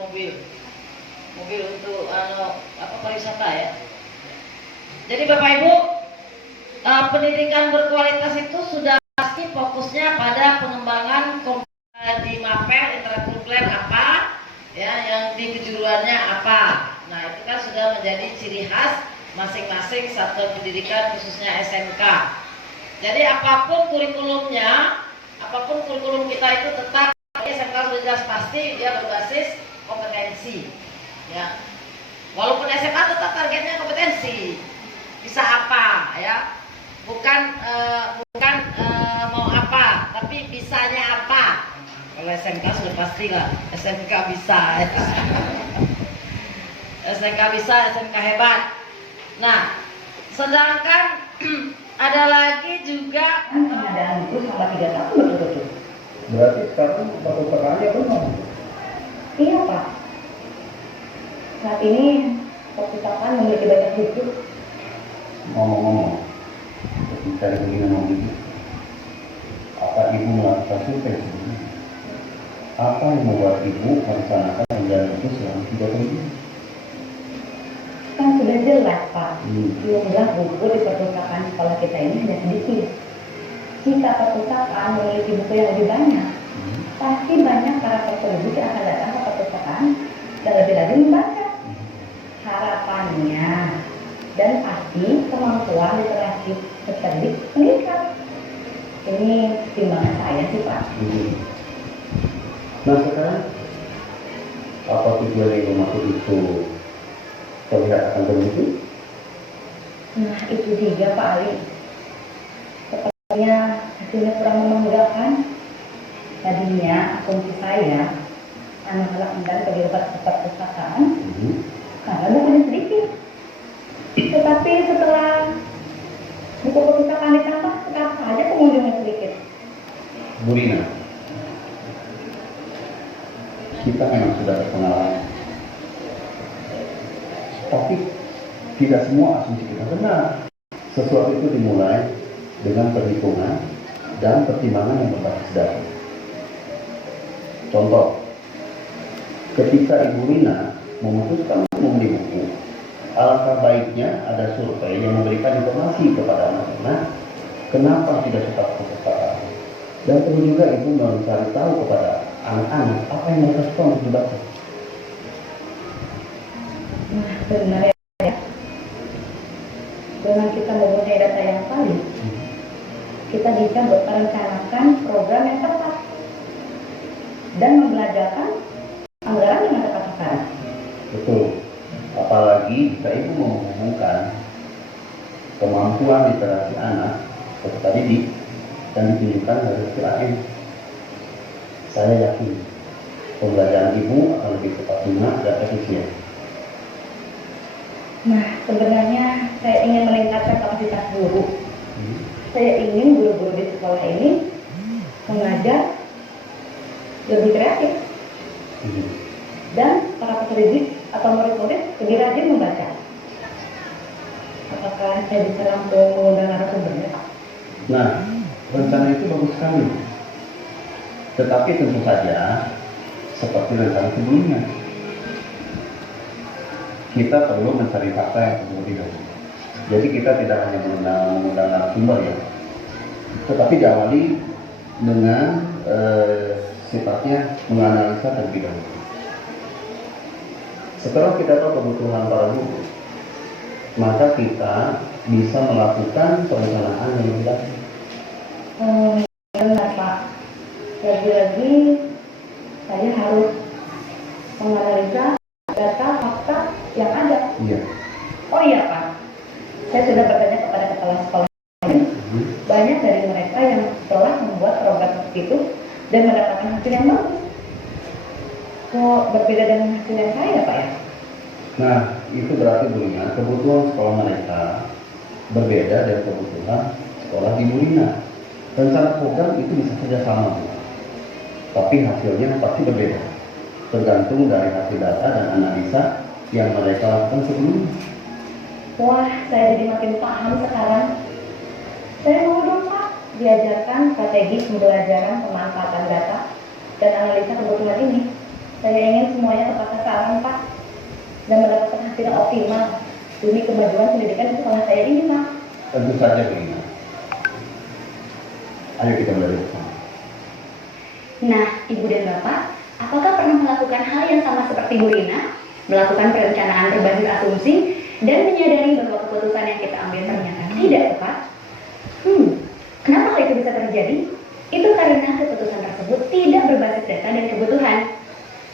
mobil mobil untuk pariwisata ya. Jadi Bapak Ibu, pendidikan berkualitas itu sudah pasti fokusnya pada pengembangan di MAPEL intrakurikuler apa ya, yang di kejuruannya apa. Nah, itu kan sudah menjadi ciri khas masing-masing satuan pendidikan khususnya SMK. Jadi apapun kurikulumnya, apapun kurikulum kita itu tetap SMK sudah jelas pasti dia berbasis kompetensi ya. Walaupun SMA tetap targetnya kompetensi, bisa apa ya, bukan mau apa, tapi bisanya apa. Kalau SMK sudah pasti lah, SMK bisa ya. SMK bisa, SMK hebat. Nah, sedangkan ada lagi juga pengadaan itu selama 3 tahun betul-betul. Berarti sekarang perpustakaannya belum? Iya Pak. Saat ini perpustakaan memiliki banyak buku. Ngomong-ngomong, ketika Ibu ngomong gitu, apa Ibu melakukan survei sebelumnya? Apa yang membuat Ibu merencanakan penjara itu selama 3 tahun ini? Kan sudah jelas Pak, jumlah buku di perpustakaan sekolah kita ini hanya sedikit. Jika perpustakaan memiliki buku yang lebih banyak, pasti banyak para penerbit yang akan datang ke perpustakaan dan lebih lagi membaca. Harapannya dan pasti kemampuan literasi penerbit meningkat. Ini pertimbangan saya sih Pak. Nah sekarang apa tujuan yang maksud itu terlihat akan berhenti? Nah itu juga Pak Ali. Sepertinya hasilnya kurang membanggakan. Tadinya asumsi saya anak-anak enggan pergi ke perpustakaan karena bukunya sedikit. Tetapi setelah buku perpustakaan ditambah, tetap saja pengunjungnya sedikit. Bu Rina, kita memang sudah berpengalaman, tapi tidak semua asumsi kita benar. Sesuatu itu dimulai dengan perhitungan dan pertimbangan yang berbasis data. Contoh, ketika Ibu Rina memutuskan untuk membeli buku, alangkah baiknya ada survei yang memberikan informasi kepada anak-anak kenapa tidak suka perpustakaan. Dan perlu juga Ibu mencari tahu kepada anak-anak apa yang mereka suka untuk dibaca. Nah benar ya. Dengan kita mempunyai data yang valid, kita bisa merencanakan program yang tepat dan membelajarkan anggaran yang tepat sasaran. Betul. Apalagi jika Ibu menghubungkan kemampuan literasi anak peserta didik dan ditunjukkan dari KIM, saya yakin pembelajaran Ibu akan lebih tepat guna dan efisien. Nah, sebenarnya saya ingin meningkatkan kapasitas guru. Saya ingin guru-guru di sekolah ini mengajar lebih kreatif dan para pendidik atau murid-murid lebih rajin membaca. Apakah saya bisa langsung mengundang narasumbernya? Nah, rencana itu bagus sekali. Tetapi tentu saja seperti rencana sebelumnya, kita perlu mencari fakta yang terlebih dahulu. Jadi kita tidak hanya mengundang narasumber ya, tetapi diawali dengan sifatnya menganalisa terlebih dahulu. Setelah kita tahu kebutuhan para guru, maka kita bisa melakukan perencanaan yang lebih lanjut. Benar Pak. Lagi-lagi saya harus menganalisa data fakta yang ada. Iya. Oh iya Pak, saya sudah bertanya kepada kepala sekolah ini. Banyak dari mereka yang telah membuat program seperti itu dan mendapatkan hasil yang bagus. Kok berbeda dengan hasil yang saya Pak ya? Nah, itu berarti bunyinya kebutuhan sekolah mereka berbeda dari kebutuhan sekolah di Bu Rina. Rencana program itu bisa saja sama, tapi hasilnya pasti berbeda, tergantung dari hasil data dan analisa yang mereka lakukan sebelumnya. Wah, saya jadi makin paham sekarang. Saya mau dong Pak diajarkan strategi pembelajaran pemanfaatan data dan analisa kebutuhan ini. Saya ingin semuanya tepat sasaran, Pak, dan mendapatkan hasil yang optimal demi kemajuan pendidikan di sekolah saya ini, Pak. Tentu saja, Bu Ina. Ayo kita belajar bersama. Nah, Ibu dan Bapak, apakah pernah melakukan hal yang sama seperti Bu Rina? Melakukan perencanaan berbasis asumsi dan menyadari bahwa keputusan yang kita ambil ternyata tidak tepat? Kenapa hal itu bisa terjadi? Itu karena keputusan tersebut tidak berbasis data dan kebutuhan.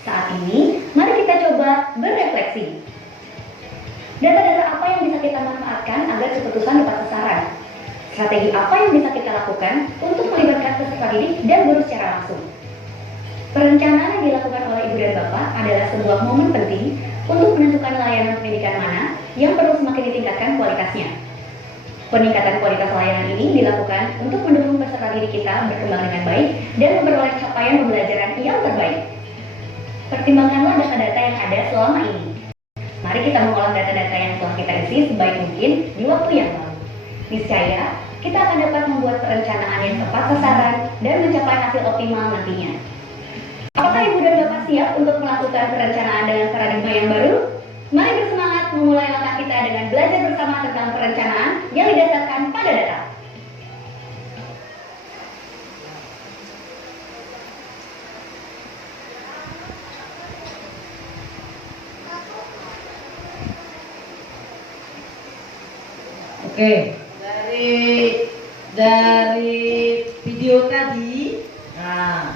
Saat ini, mari kita coba berefleksi. Data-data apa yang bisa kita manfaatkan agar keputusan tepat sasaran? Strategi apa yang bisa kita lakukan untuk melibatkan peserta didik dan guru secara langsung? Perencanaan yang dilakukan oleh Ibu dan Bapak adalah sebuah momen penting untuk menentukan layanan pendidikan mana yang perlu semakin ditingkatkan kualitasnya. Peningkatan kualitas layanan ini dilakukan untuk mendukung peserta didik kita berkembang dengan baik dan memperoleh capaian pembelajaran yang terbaik. Pertimbangkanlah data-data yang ada selama ini. Mari kita mengolah data-data yang telah kita isi sebaik mungkin di waktu yang lalu. Niscaya, kita akan dapat membuat perencanaan yang tepat sasaran dan mencapai hasil optimal nantinya. Apakah Ibu dan Bapak siap untuk melakukan perencanaan dengan paradigma yang baru? Mari bersemangat memulai langkah kita dengan belajar bersama tentang perencanaan yang didasarkan pada data. Oke, dari video tadi, nah,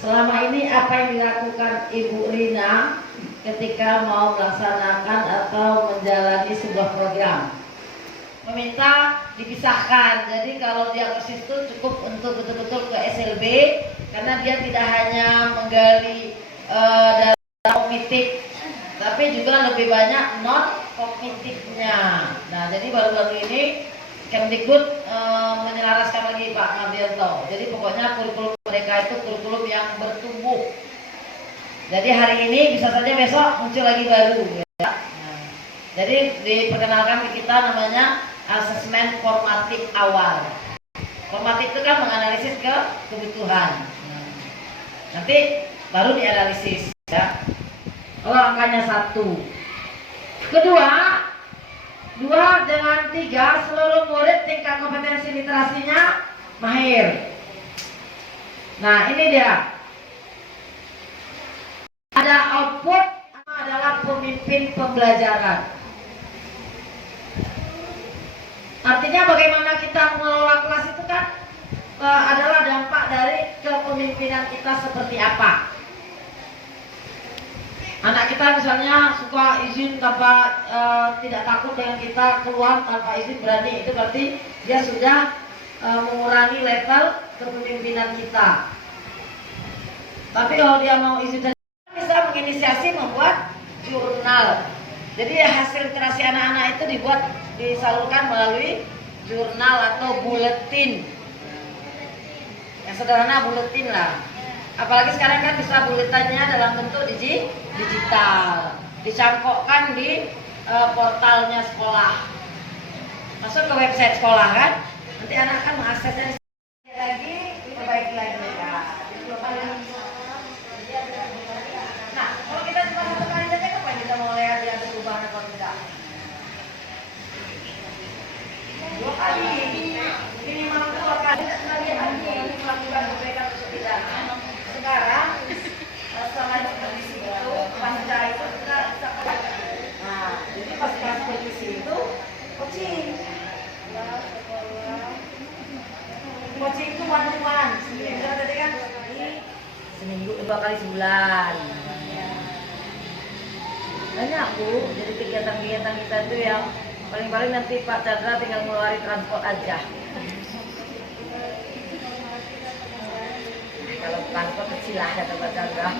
selama ini apa yang dilakukan Ibu Rina ketika mau melaksanakan atau menjalani sebuah program? Meminta dipisahkan. Jadi kalau dia ke situ cukup untuk betul-betul ke SLB, karena dia tidak hanya menggali dalam kognitif, tapi juga lebih banyak non kognitifnya. Nah, jadi baru-baru ini Kemdikbud menyelaraskan lagi Pak Mardianto. Jadi pokoknya kurikulum mereka itu kurikulum yang bertumbuh. Jadi hari ini bisa saja besok muncul lagi baru. Ya. Nah, jadi diperkenalkan ke kita namanya asesmen formatif awal. Formatif itu kan menganalisis ke kebutuhan. Nanti baru dianalisis. Ya. Kalau angkanya 1. Kedua, 2 dengan 3 seluruh murid tingkat kompetensi literasinya mahir. Nah, ini dia. Ada output adalah pemimpin pembelajaran. Artinya bagaimana kita mengelola kelas itu kan adalah dampak dari kepemimpinan kita seperti apa. Anak kita misalnya suka izin tanpa tidak takut dengan kita keluar tanpa izin berani, itu berarti dia sudah mengurangi level kepemimpinan kita. Tapi kalau dia mau izin saja bisa menginisiasi membuat jurnal. Jadi hasil literasi anak-anak itu disalurkan melalui jurnal atau buletin. Yang sederhana buletin lah. Apalagi sekarang kan bisa buletannya dalam bentuk digital, dicangkokkan di portalnya sekolah, masuk ke website sekolah kan, nanti anak akan mengaksesnya lagi, perbaiki lagi ya. Nah, kalau kita cuma satu kali saja, kapan kita mau lihat dia ada perubahan atau tidak? 2 kali, minimal 2 kali sekali lagi melakukan perbaikan untuk pidana. Sekarang selain supervisi itu pasca itu kita bisa jadi pasca supervisi itu coaching itu one-on-one misalnya tadi kan seminggu 2 kali sebulan banyak Bu. Jadi kegiatan-kegiatan kita itu yang paling-paling nanti Pak Chandra tinggal ngeluarin transport aja. Kalau transport kecil lah kata Pak Chandra.